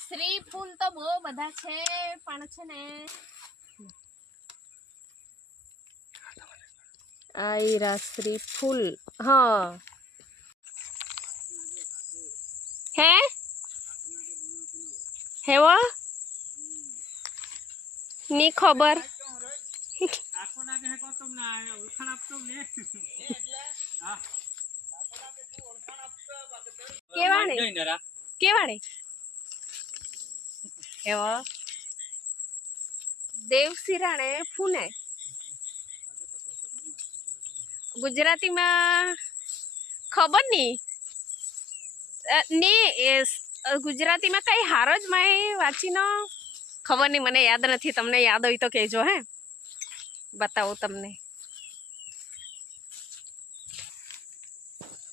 શ્રી ફૂલ તો બહુ બધા છે પણ છે ને આયરા શ્રી ફૂલ હા. હે? હેવો ની ખબર. કેવાણે? કેવાણે? એવો. દેવસિરાણે ફૂને. ગુજરાતીમાં ખબર નહીં. ને ગુજરાતીમાં કઈ હારો જ મેં વાંચીનો? ખબર નહીં મને યાદ નથી તમને યાદ હોય તો કહેજો હે. બતાવું તમને.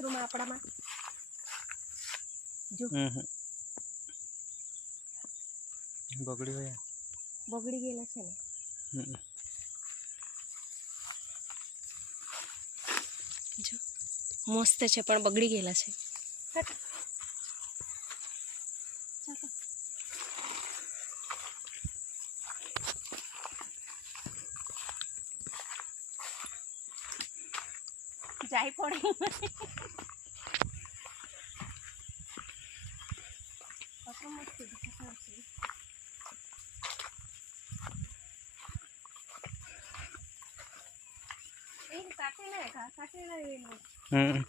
મશરૂમ આપણામાં. જો. બગડી ગયા. બગડી ગયેલા છે ને. જો. મસ્ત છે પણ બગડી ગયેલા છે હટ. ચાલો. જાય પડી પકડો મસ્ત દેખાતા હશે. એ કાઢી નાખ આ કાઢી નાખ એનું. હમ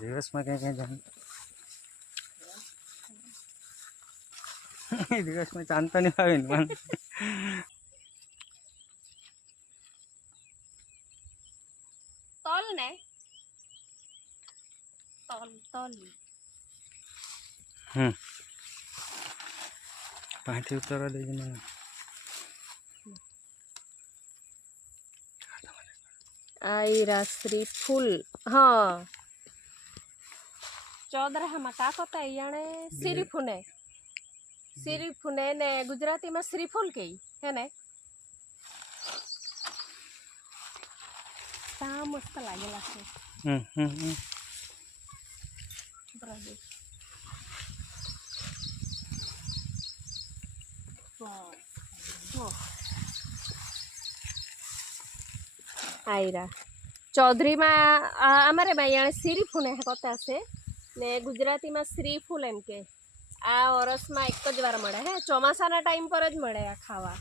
દિવસમાં ક્યાં ક્યાં જાય દિવસમાં ચાંદતા નહીં આવે ને પણ તલ ને. તલ તલ. હમ. પાંચથી ઉતરવા દેજો મને. આયરા શ્રી ફૂલ. હા. ચૌદરામાં કાક હતા શ્રી સિરીફૂને સિરીફૂને ને ગુજરાતીમાં શ્રીફૂલ કહી હે ને તા મસ્ત લાગેલા છે હમ હમ હમ બરાબર. વાહ. જો. આયરા ચૌધરીમાં આ અમારે અહીંયા શ્રીફૂલ એ કહેતા છે ને ગુજરાતીમાં શ્રીફૂલ એમ કે આ વરસમાં એક જ વાર મળે, હે? ચોમાસાના ટાઈમ પર જ મળે આ ખાવા.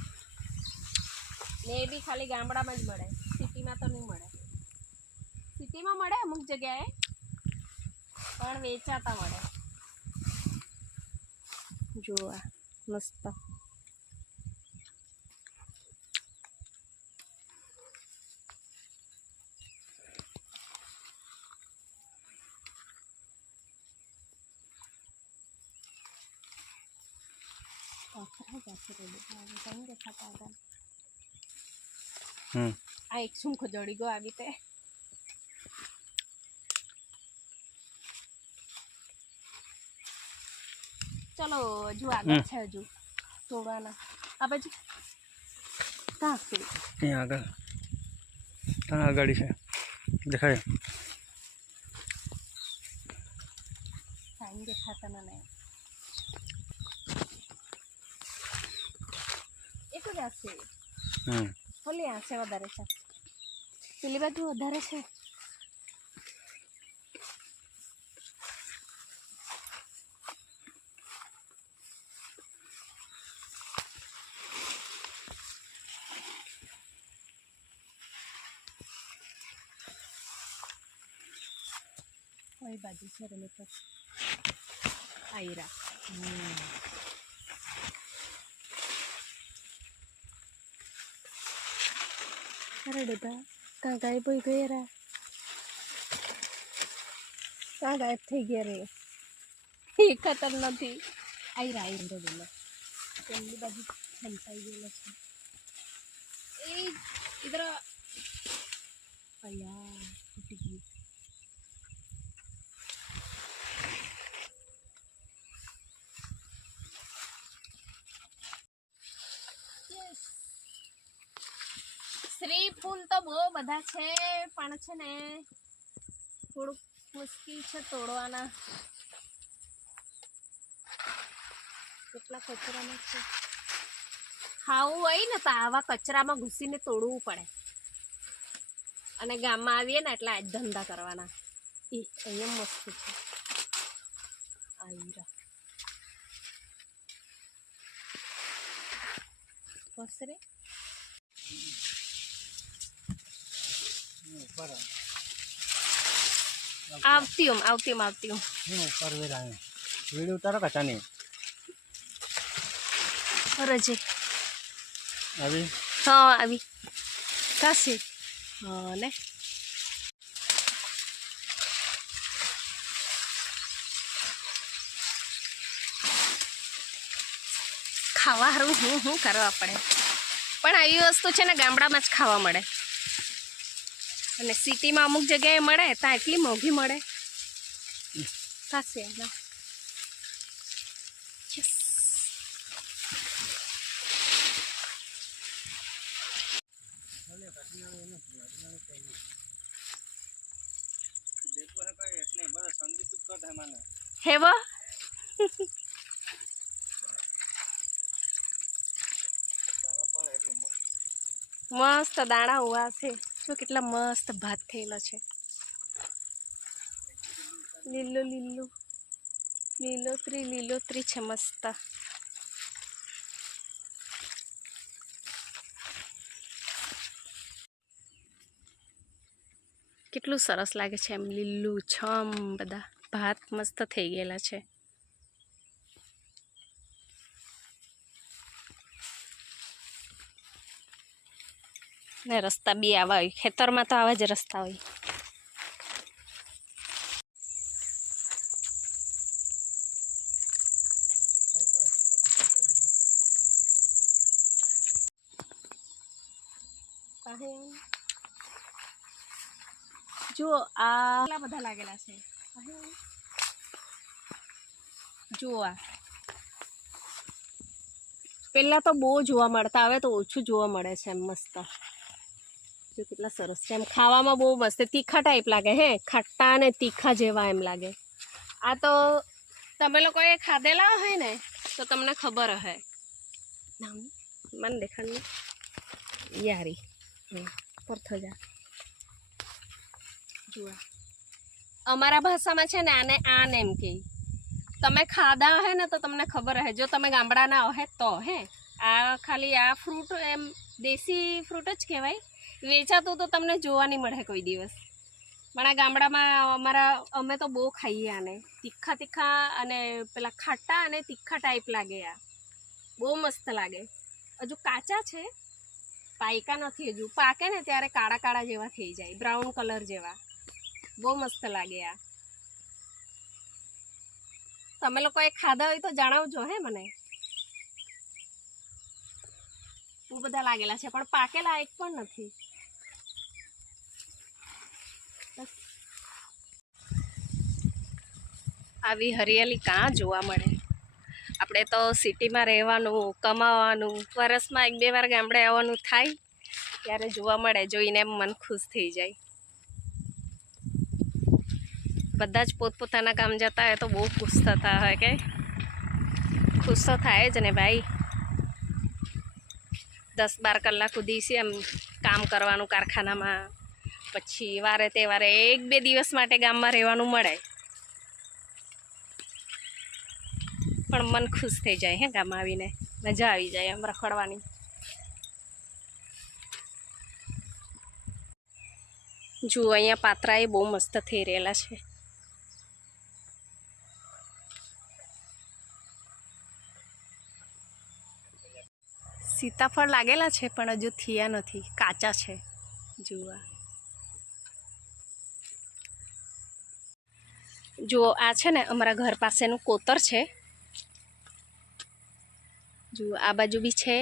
ને એ બી ખાલી ગામડામાં જ મળે. સિટીમાં તો નહીં મળે. સિટીમાં મળે અમુક જગ્યાએ, પણ વેચાતા મળે. જોવા મસ્ત. હમ. આ એક સુંખો જડી ગયો આવી તે ચલો હજુ આગળ છે હજુ તોડવાના આ બાજુ? કાં છે? ત્યાં આગળ? ત્યાં આગળ છે? દેખાય. ટાઈમ દેખાતા ના નહીં એક જ હશે હમ ઓલી આ છે વધારે છે પેલી બાજુ વધારે છે કઈ બાજુ છે તમે તો આયરા અરે ડબ્બા કાં ગાયબ હોય ગયા કાં ગાયબ થઈ ગયા રે એ ખતર નથી આઈ રા આઈ રે બોલો તેમની બાજુ ફંસાઈ ગયેલો છે એ ઇધર અયા તૂટી ગયું શ્રી ફૂલ તો બહુ બધા છે, પણ છે ને થોડુંક મુશ્કેલ છે તોડવાના. કેટલા કચરામાં છે? ખાવું હોય ને તો આવા કચરામાં ઘૂસીને તોડવું પડે. અને ગામમાં આવીએ ને એટલે આજ ધંધા કરવાના. એ અહીંયા મસ્ત છે. રહ્યા બસ આવતી હું આવતી હું આવતી હું પરવેરા વીડિયો ઉતારો કચાની અરજે આવી? હા આવી. કાસી હા ને? ખાવા હારું હું હું કરવા પડે. પણ આવી વસ્તુ છે ને ગામડામાં જ ખાવા મળે. અને સિટીમાં અમુક જગ્યાએ મળે, ત્યાં એટલી મોંઘી મળે. થશે. હેવો? મસ્ત દાણા ઉવા છે જો કેટલા મસ્ત ભાત થયેલા છે. લીલો લીલો. લીલોતરી લીલોતરી છે મસ્ત. કેટલું સરસ લાગે છે એમ લીલું, છમ, બધા. ભાત મસ્ત થઈ ગયેલા છે. ને રસ્તા બી આવા હોય. ખેતરમાં તો આવા જ રસ્તા હોય. જો આ બધા લાગેલા છે? જુઓ આ. તો બહુ જોવા મળતા, હવે તો ઓછું જોવા મળે છે એમ મસ્ત. જો કેટલા સરસ છે. એમ ખાવામાં બહુ મસ્ત તીખા ટાઈપ લાગે હે. ખટ્ટા અને તીખા જેવા એમ લાગે. આ તો તમે લોકોએ ખાધેલા હોય ને તો તમને ખબર નામ મને દેખાડ યારી. હમ, પરથો જા. જુઓ. અમારા ભાષામાં છે ને આને આન એમ કે. તમે ખાધા હે ને તો તમને ખબર હે. જો તમે ગામડાના હે તો હે. આ ખાલી આ ફ્રૂટ એમ દેશી ફ્રૂટ જ કહેવાય. વેચાતું તો તમને જોવા નહીં મળે કોઈ દિવસ. પણ આ ગામડામાં અમારા, અમે તો બહુ ખાઈએ આને. તીખા તીખા અને પેલા ખાટા અને તીખા ટાઈપ લાગે આ. બહુ મસ્ત લાગે. હજુ કાચા છે. પાયકા નથી હજુ. પાકે ને ત્યારે કાળા કાળા જેવા થઈ જાય. બ્રાઉન કલર જેવા. બહુ મસ્ત લાગે આ. તમે લોકોએ ખાધા હોય તો જણાવજો હે મને. બહુ બધા લાગેલા છે, પણ પાકેલા એક પણ નથી. આવી હરિયાળી કાં જોવા મળે? આપણે તો સિટીમાં રહેવાનું, કમાવાનું, વરસમાં એક બે વાર ગામડે આવવાનું થાય, ત્યારે જોવા મળે, જોઈને મન ખુશ થઈ જાય. બધા જ પોતપોતાના કામ જતા હોય તો બહુ ખુશ થતા હોય કે? ખુશ તો થાય જ ને ભાઈ. દસ બાર કલાક સુધી છે એમ કામ કરવાનું કારખાનામાં. પછી વારે તહેવારે એક બે દિવસ માટે ગામમાં રહેવાનું મળે. પણ મન ખુશ થઈ જાય હે ગામ આવીને. મજા આવી જાય એમ રખડવાની. જુઓ અહીંયા પાત્રા એ બહુ મસ્ત થઈ રહેલા છે. સીતાફળ લાગેલા છે પણ હજુ થયા નથી. કાચા છે. જુઓ. જુઓ, આ છે ને અમારા ઘર પાસેનું કોતર છે. જુઓ આ બાજુ બી છે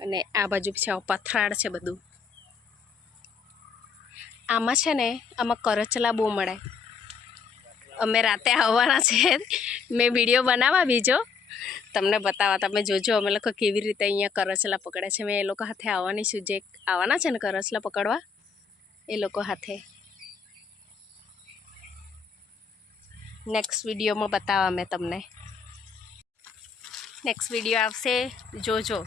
અને આ બાજુ બી છે પથરાળ છે બધું. આમાં છે ને, આમાં કરચલા બહુ મળે. અમે રાતે આવવાના છે. મેં વીડિયો બનાવવા બીજો. તમને બતાવવા, તમે જોજો, અમે લોકો કેવી રીતે અહીંયા કરચલા પકડે છે. મેં એ લોકો હાથે આવવાની છું. જે આવવાના છે ને કરચલા પકડવા, એ લોકો હાથે. નેક્સ્ટ વિડીયોમાં બતાવવા મેં તમને. નેક્સ્ટ વીડિયો આવશે. જોજો.